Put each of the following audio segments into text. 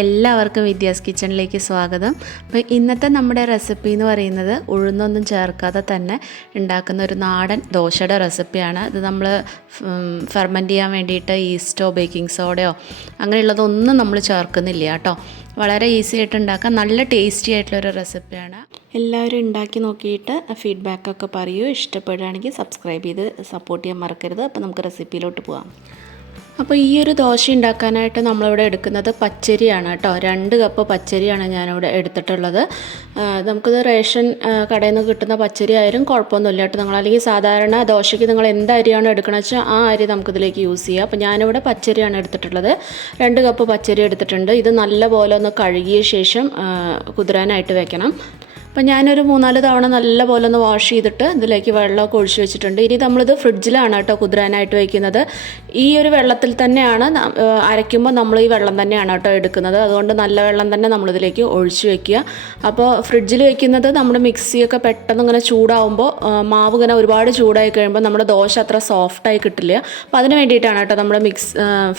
എല്ലാവർക്കും വിദ്യാസ് കിച്ചണിലേക്ക് സ്വാഗതം. അപ്പോൾ ഇന്നത്തെ നമ്മുടെ റെസിപ്പി എന്ന് പറയുന്നത് ഉഴുന്നൊന്നും ചേർക്കാതെ തന്നെ ഉണ്ടാക്കുന്ന ഒരു നാടൻ ദോശയുടെ റെസിപ്പിയാണ്. ഇത് നമ്മൾ ഫെർമെൻറ്റ് ചെയ്യാൻ വേണ്ടിയിട്ട് ഈസ്റ്റോ ബേക്കിംഗ് സോഡയോ അങ്ങനെയുള്ളതൊന്നും നമ്മൾ ചേർക്കുന്നില്ല കേട്ടോ. വളരെ ഈസി ആയിട്ട് ഉണ്ടാക്കാം, നല്ല ടേസ്റ്റി ആയിട്ടുള്ളൊരു റെസിപ്പിയാണ്. എല്ലാവരും ഉണ്ടാക്കി നോക്കിയിട്ട് ഫീഡ്ബാക്കൊക്കെ പറയൂ. ഇഷ്ടപ്പെടുകയാണെങ്കിൽ സബ്സ്ക്രൈബ് ചെയ്ത് സപ്പോർട്ട് ചെയ്യാൻ മറക്കരുത്. അപ്പോൾ നമുക്ക് റെസിപ്പിയിലോട്ട് പോകാം. അപ്പോൾ ഈ ഒരു ദോശ ഉണ്ടാക്കാനായിട്ട് നമ്മളിവിടെ എടുക്കുന്നത് പച്ചരിയാണ് കേട്ടോ. 2 കപ്പ് പച്ചരിയാണ് ഞാനിവിടെ എടുത്തിട്ടുള്ളത്. നമുക്കിത് റേഷൻ കടയിൽ നിന്ന് കിട്ടുന്ന പച്ചരി ആയാലും കുഴപ്പമൊന്നുമില്ല കേട്ടോ. നിങ്ങൾ അല്ലെങ്കിൽ സാധാരണ ദോശയ്ക്ക് നിങ്ങൾ എന്ത് അരിയാണ് എടുക്കണമെന്ന് വെച്ചാൽ ആ അരി നമുക്കിതിലേക്ക് യൂസ് ചെയ്യാം. അപ്പോൾ ഞാനിവിടെ പച്ചരിയാണ് എടുത്തിട്ടുള്ളത്. 2 കപ്പ് പച്ചരി എടുത്തിട്ടുണ്ട്. ഇത് നല്ലപോലെ ഒന്ന് കഴുകിയ ശേഷം കുതിരാനായിട്ട് വെക്കണം. അപ്പോൾ ഞാനൊരു 3-4 തവണ നല്ല പോലെ ഒന്ന് വാഷ് ചെയ്തിട്ട് ഇതിലേക്ക് വെള്ളമൊക്കെ ഒഴിച്ച് വെച്ചിട്ടുണ്ട്. ഇനി നമ്മളിത് ഫ്രിഡ്ജിലാണ് കേട്ടോ കുതിരാനായിട്ട് വയ്ക്കുന്നത്. ഈ ഒരു വെള്ളത്തിൽ തന്നെയാണ് അരയ്ക്കുമ്പോൾ നമ്മൾ ഈ വെള്ളം തന്നെയാണ് കേട്ടോ എടുക്കുന്നത്. അതുകൊണ്ട് നല്ല വെള്ളം തന്നെ നമ്മളിതിലേക്ക് ഒഴിച്ച് വയ്ക്കുക. അപ്പോൾ ഫ്രിഡ്ജിൽ വയ്ക്കുന്നത് നമ്മുടെ മിക്സിയൊക്കെ പെട്ടെന്ന് ഇങ്ങനെ ചൂടാവുമ്പോൾ മാവ് ഇങ്ങനെ ഒരുപാട് ചൂടായി കഴിയുമ്പോൾ നമ്മുടെ ദോശ അത്ര സോഫ്റ്റായി കിട്ടില്ല. അപ്പോൾ അതിന് വേണ്ടിയിട്ടാണ് കേട്ടോ നമ്മുടെ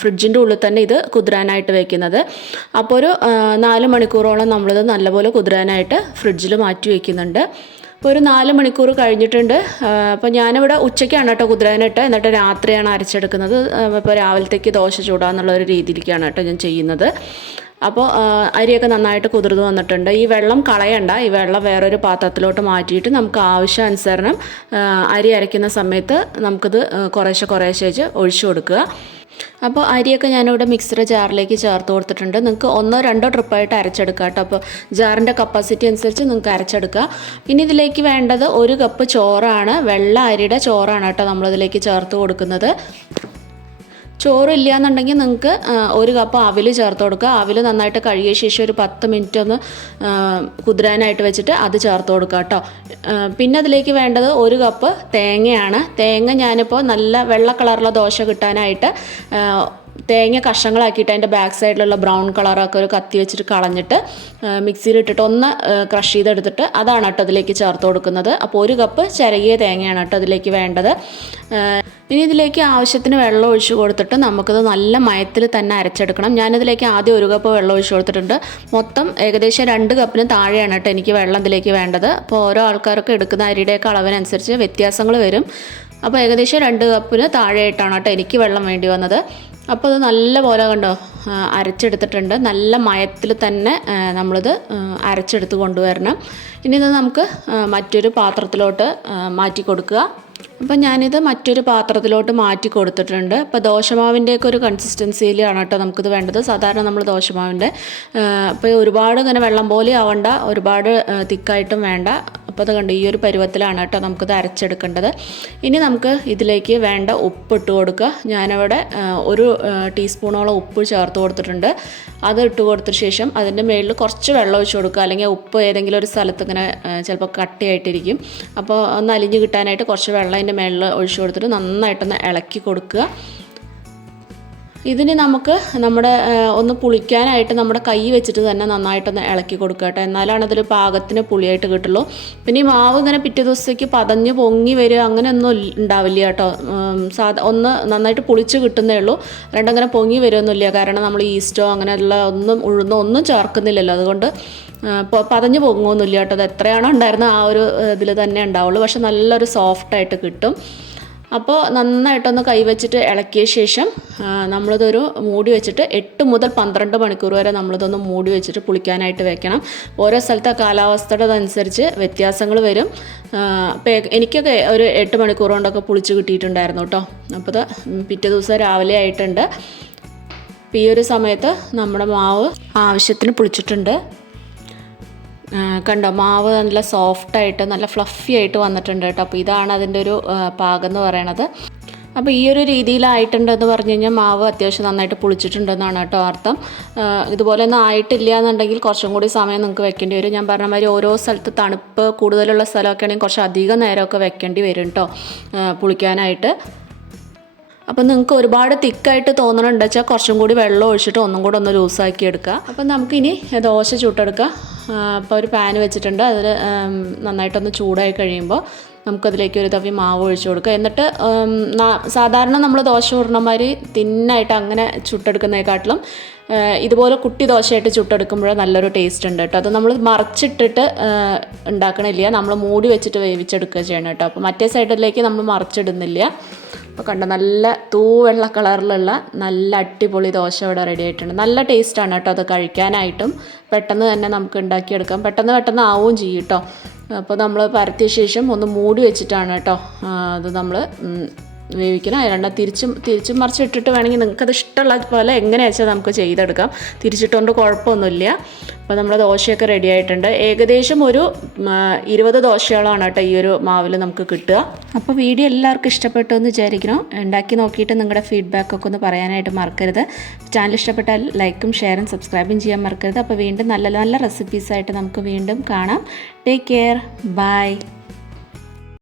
ഫ്രിഡ്ജിൻ്റെ ഉള്ളിൽ തന്നെ ഇത് കുതിരാനായിട്ട് വയ്ക്കുന്നത്. അപ്പോൾ ഒരു 4 മണിക്കൂറോളം നമ്മളിത് നല്ലപോലെ കുതിരാനായിട്ട് ഫ്രിഡ്ജിൽ മാറ്റി വയ്ക്കുന്നുണ്ട്. ഇപ്പോൾ ഒരു 4 മണിക്കൂർ കഴിഞ്ഞിട്ടുണ്ട്. അപ്പോൾ ഞാനിവിടെ ഉച്ചയ്ക്കാണ് കേട്ടോ കുതിരാനായിട്ട്, എന്നിട്ട് രാത്രിയാണ് അരച്ചെടുക്കുന്നത്. ഇപ്പോൾ രാവിലത്തേക്ക് ദോശ ചൂടാന്നുള്ള ഒരു രീതിയിലേക്കാണ് കേട്ടോ ഞാൻ ചെയ്യുന്നത്. അപ്പോൾ അരിയൊക്കെ നന്നായിട്ട് കുതിർന്ന് വന്നിട്ടുണ്ട്. ഈ വെള്ളം കളയണ്ട, ഈ വെള്ളം വേറൊരു പാത്രത്തിലോട്ട് മാറ്റിയിട്ട് നമുക്ക് ആവശ്യാനുസരണം അരി അരയ്ക്കുന്ന സമയത്ത് നമുക്കിത് കുറേശ്ശെ ഒഴിച്ചു കൊടുക്കുക. അപ്പോൾ അരിയൊക്കെ ഞാനിവിടെ മിക്സിയുടെ ജാറിലേക്ക് ചേർത്ത് കൊടുത്തിട്ടുണ്ട്. നിങ്ങൾക്ക് 1-2 ട്രിപ്പായിട്ട് അരച്ചെടുക്കുക കേട്ടോ. അപ്പോൾ ജാറിൻ്റെ കപ്പാസിറ്റി അനുസരിച്ച് നിങ്ങൾക്ക് അരച്ചെടുക്കുക. ഇനി ഇതിലേക്ക് വേണ്ടത് 1 കപ്പ് ചോറാണ്. വെള്ള അരിയുടെ ചോറാണ് കേട്ടോ നമ്മളിതിലേക്ക് ചേർത്ത് കൊടുക്കുന്നത്. ചോറില്ല എന്നുണ്ടെങ്കിൽ നിങ്ങൾക്ക് 1 കപ്പ് അവിൽ ചേർത്ത് കൊടുക്കുക. അവിൽ നന്നായിട്ട് കഴുകിയ ശേഷം ഒരു 10 മിനിറ്റ് ഒന്ന് കുതിരാനായിട്ട് വെച്ചിട്ട് അത് ചേർത്ത് കൊടുക്കുക കേട്ടോ. പിന്നെ അതിലേക്ക് വേണ്ടത് 1 കപ്പ് തേങ്ങയാണ്. തേങ്ങ ഞാനിപ്പോൾ നല്ല വെള്ള കളറുള്ള ദോശ കിട്ടാനായിട്ട് തേങ്ങ കഷ്ണങ്ങളാക്കിയിട്ട് അതിൻ്റെ ബാക്ക് സൈഡിലുള്ള ബ്രൗൺ കളറൊക്കെ ഒരു കത്തി വെച്ചിട്ട് കളഞ്ഞിട്ട് മിക്സിയിലിട്ടിട്ട് ഒന്ന് ക്രഷ് ചെയ്തെടുത്തിട്ട് അതാണ് കേട്ടോ അതിലേക്ക് ചേർത്ത് കൊടുക്കുന്നത്. അപ്പോൾ 1 കപ്പ് ചിരകിയ തേങ്ങയാണ് കേട്ടോ അതിലേക്ക് വേണ്ടത്. ഇനി ഇതിലേക്ക് ആവശ്യത്തിന് വെള്ളം ഒഴിച്ച് കൊടുത്തിട്ട് നമുക്കിത് നല്ല മയത്തിൽ തന്നെ അരച്ചെടുക്കണം. ഞാനിതിലേക്ക് ആദ്യം 1 കപ്പ് വെള്ളം ഒഴിച്ച് കൊടുത്തിട്ടുണ്ട്. മൊത്തം ഏകദേശം 2 കപ്പിന് താഴെയാണ് കേട്ടോ എനിക്ക് വെള്ളം ഇതിലേക്ക് വേണ്ടത്. അപ്പോൾ ഓരോ ആൾക്കാരൊക്കെ എടുക്കുന്ന അരിയുടെയൊക്കെ അളവിനനുസരിച്ച് വ്യത്യാസങ്ങൾ വരും. അപ്പോൾ ഏകദേശം 2 കപ്പിന് താഴെയായിട്ടാണ് കേട്ടോ എനിക്ക് വെള്ളം വേണ്ടി വന്നത്. അപ്പോൾ അത് നല്ല പോലെ കണ്ടോ അരച്ചെടുത്തിട്ടുണ്ട്. നല്ല മയത്തിൽ തന്നെ നമ്മളിത് അരച്ചെടുത്ത് കൊണ്ടുവരണം. ഇനി ഇത് നമുക്ക് മറ്റൊരു പാത്രത്തിലോട്ട് മാറ്റി കൊടുക്കുക. അപ്പം ഞാനിത് മറ്റൊരു പാത്രത്തിലോട്ട് മാറ്റി കൊടുത്തിട്ടുണ്ട്. അപ്പോൾ ദോശമാവിൻ്റെയൊക്കെ ഒരു കൺസിസ്റ്റൻസിയിലാണ് കേട്ടോ നമുക്കിത് വേണ്ടത്. സാധാരണ നമ്മൾ ദോശമാവിൻ്റെ അപ്പോൾ ഒരുപാട് ഇങ്ങനെ വെള്ളം പോലെ ആവണ്ട, ഒരുപാട് തിക്കായിട്ടും വേണ്ട. അപ്പോൾ അത് കണ്ട് ഈ ഒരു പരുവത്തിലാണ് കേട്ടോ നമുക്കിത് അരച്ചെടുക്കേണ്ടത്. ഇനി നമുക്ക് ഇതിലേക്ക് വേണ്ട ഉപ്പ് ഇട്ട് കൊടുക്കുക. ഞാനവിടെ 1 ടീസ്പൂണോളം ഉപ്പ് ചേർത്ത് കൊടുത്തിട്ടുണ്ട്. അത് ഇട്ട് കൊടുത്ത ശേഷം അതിൻ്റെ മുകളിൽ കുറച്ച് വെള്ളം ഒഴിച്ച് കൊടുക്കുക. അല്ലെങ്കിൽ ഉപ്പ് ഏതെങ്കിലും ഒരു സ്ഥലത്ത് ഇങ്ങനെ ചിലപ്പോൾ കട്ടിയായിട്ടിരിക്കും. അപ്പോൾ ഒന്ന് അലിഞ്ഞ് കിട്ടാനായിട്ട് കുറച്ച് വെള്ളം അതിൻ്റെ മുകളിൽ ഒഴിച്ച് കൊടുത്തിട്ട് നന്നായിട്ടൊന്ന് ഇളക്കി കൊടുക്കുക. ഇതിന് നമുക്ക് നമ്മുടെ ഒന്ന് പുളിക്കാനായിട്ട് നമ്മുടെ കൈ വെച്ചിട്ട് തന്നെ നന്നായിട്ടൊന്ന് ഇളക്കി കൊടുക്കുക കേട്ടോ. എന്നാലാണ് അതൊരു പാകത്തിന് പുളിയായിട്ട് കിട്ടുള്ളൂ. പിന്നെ ഈ മാവ് ഇങ്ങനെ പിറ്റേ ദിവസത്തേക്ക് പതഞ്ഞ് പൊങ്ങി വരിക അങ്ങനെയൊന്നും ഉണ്ടാവില്ല കേട്ടോ. ഒന്ന് നന്നായിട്ട് പുളിച്ച് കിട്ടുന്നേ ഉള്ളൂ. രണ്ടങ്ങനെ പൊങ്ങി വരുമൊന്നുമില്ല. കാരണം നമ്മൾ ഈസ്റ്റോ അങ്ങനെയുള്ള ഒന്നും ചേർക്കുന്നില്ലല്ലോ. അതുകൊണ്ട് പതഞ്ഞ് പൊങ്ങുമൊന്നുമില്ല കേട്ടോ. അത് എത്രയാണോ ഉണ്ടായിരുന്നത് ആ ഒരു ഇതിൽ തന്നെ ഉണ്ടാവുള്ളൂ. പക്ഷെ നല്ലൊരു സോഫ്റ്റായിട്ട് കിട്ടും. അപ്പോൾ നന്നായിട്ടൊന്ന് കൈവച്ചിട്ട് ഇളക്കിയ ശേഷം നമ്മളിതൊരു മൂടി വെച്ചിട്ട് 8 മുതൽ 12 മണിക്കൂർ വരെ നമ്മളിതൊന്ന് മൂടി വെച്ചിട്ട് പുളിക്കാനായിട്ട് വെക്കണം. ഓരോ സ്ഥലത്തെ കാലാവസ്ഥയുടെ അനുസരിച്ച് വ്യത്യാസങ്ങൾ വരും. അപ്പോൾ എനിക്കൊക്കെ ഒരു 8 മണിക്കൂർ കൊണ്ടൊക്കെ പുളിച്ച് കിട്ടിയിട്ടുണ്ടായിരുന്നു കേട്ടോ. അപ്പോൾ ഇത് പിറ്റേ ദിവസം രാവിലെ ആയിട്ടുണ്ട്. അപ്പോൾ ഈ ഒരു സമയത്ത് നമ്മുടെ മാവ് ആവശ്യത്തിന് പുളിച്ചിട്ടുണ്ട്. കണ്ടോ മാവ് നല്ല സോഫ്റ്റായിട്ട് നല്ല ഫ്ലഫി ആയിട്ട് വന്നിട്ടുണ്ട് കേട്ടോ. അപ്പോൾ ഇതാണ് അതിൻ്റെ ഒരു പാകം എന്ന് പറയണത്. അപ്പോൾ ഈ ഒരു രീതിയിലായിട്ടുണ്ടെന്ന് പറഞ്ഞു കഴിഞ്ഞാൽ മാവ് അത്യാവശ്യം നന്നായിട്ട് പുളിച്ചിട്ടുണ്ടെന്നാണ് കേട്ടോ അർത്ഥം. ഇതുപോലെ ഒന്നും ആയിട്ടില്ല എന്നുണ്ടെങ്കിൽ കുറച്ചും കൂടി സമയം നിങ്ങൾക്ക് വെക്കേണ്ടി വരും. ഞാൻ പറഞ്ഞ മാതിരി ഓരോ സ്ഥലത്ത് തണുപ്പ് കൂടുതലുള്ള സ്ഥലമൊക്കെ ആണെങ്കിൽ കുറച്ച് അധികം നേരമൊക്കെ വെക്കേണ്ടി വരും കേട്ടോ പുളിക്കാനായിട്ട്. അപ്പോൾ നിങ്ങൾക്ക് ഒരുപാട് തിക്കായിട്ട് തോന്നണുണ്ട് വെച്ചാൽ കുറച്ചും കൂടി വെള്ളം ഒഴിച്ചിട്ട് ഒന്നും കൂടെ ഒന്ന് ലൂസാക്കി എടുക്കുക. അപ്പം നമുക്കിനി ദോശ ചുട്ടെടുക്കാം. അപ്പോൾ ഒരു പാൻ വെച്ചിട്ടുണ്ട്. അതിൽ നന്നായിട്ടൊന്ന് ചൂടായി കഴിയുമ്പോൾ നമുക്കതിലേക്ക് ഒരു തവി മാവ് ഒഴിച്ചു കൊടുക്കുക. എന്നിട്ട് സാധാരണ നമ്മൾ ദോശ ചുടണമാതിരി തിന്നായിട്ട് അങ്ങനെ ചുട്ടെടുക്കുന്നതിനെക്കാട്ടിലും ഇതുപോലെ കുട്ടി ദോശയായിട്ട് ചുട്ടെടുക്കുമ്പോൾ നല്ലൊരു ടേസ്റ്റ് ഉണ്ട് കേട്ടോ. അത് നമ്മൾ മറിച്ചിട്ടിട്ട് ഉണ്ടാക്കണില്ല, നമ്മൾ മൂടി വെച്ചിട്ട് വേവിച്ചെടുക്കുക ചെയ്യണം കേട്ടോ. അപ്പോൾ മറ്റേ സൈഡിലേക്ക് നമ്മൾ മറിച്ചിടുന്നില്ല. അപ്പോൾ കണ്ട നല്ല തൂവെള്ള കളറിലുള്ള നല്ല അടിപൊളി ദോശ ഇവിടെ റെഡി ആയിട്ടുണ്ട്. നല്ല ടേസ്റ്റാണ് കേട്ടോ അത് കഴിക്കാനായിട്ടും. പെട്ടെന്ന് തന്നെ നമുക്ക് ഉണ്ടാക്കിയെടുക്കാം, പെട്ടെന്ന് ആവുകയും ചെയ്യും കേട്ടോ. അപ്പോൾ നമ്മൾ പരത്തിയ ശേഷം ഒന്ന് മൂടി വെച്ചിട്ടാണ് കേട്ടോ അത് നമ്മൾ വേവിക്കണം. രണ്ടാം തിരിച്ചും മറിച്ചിട്ടിട്ട് വേണമെങ്കിൽ നിങ്ങൾക്കത് ഇഷ്ടമുള്ള പോലെ എങ്ങനെ വെച്ചാൽ നമുക്ക് ചെയ്തെടുക്കാം. തിരിച്ചിട്ടുകൊണ്ട് കുഴപ്പമൊന്നുമില്ല. അപ്പോൾ നമ്മുടെ ദോശയൊക്കെ റെഡി ആയിട്ടുണ്ട്. ഏകദേശം ഒരു 20 ദോശയോളമാണ് കേട്ടോ ഈ ഒരു മാവിൽ നമുക്ക് കിട്ടുക. അപ്പോൾ വീഡിയോ എല്ലാവർക്കും ഇഷ്ടപ്പെട്ടു എന്ന് വിചാരിക്കണം. ഉണ്ടാക്കി നോക്കിയിട്ട് നിങ്ങളുടെ ഫീഡ്ബാക്കൊക്കെ ഒന്ന് പറയാനായിട്ട് മറക്കരുത്. ചാനൽ ഇഷ്ടപ്പെട്ടാൽ ലൈക്കും ഷെയറും സബ്സ്ക്രൈബും ചെയ്യാൻ മറക്കരുത്. അപ്പോൾ വീണ്ടും നല്ല നല്ല റെസിപ്പീസായിട്ട് നമുക്ക് വീണ്ടും കാണാം. Take care, by.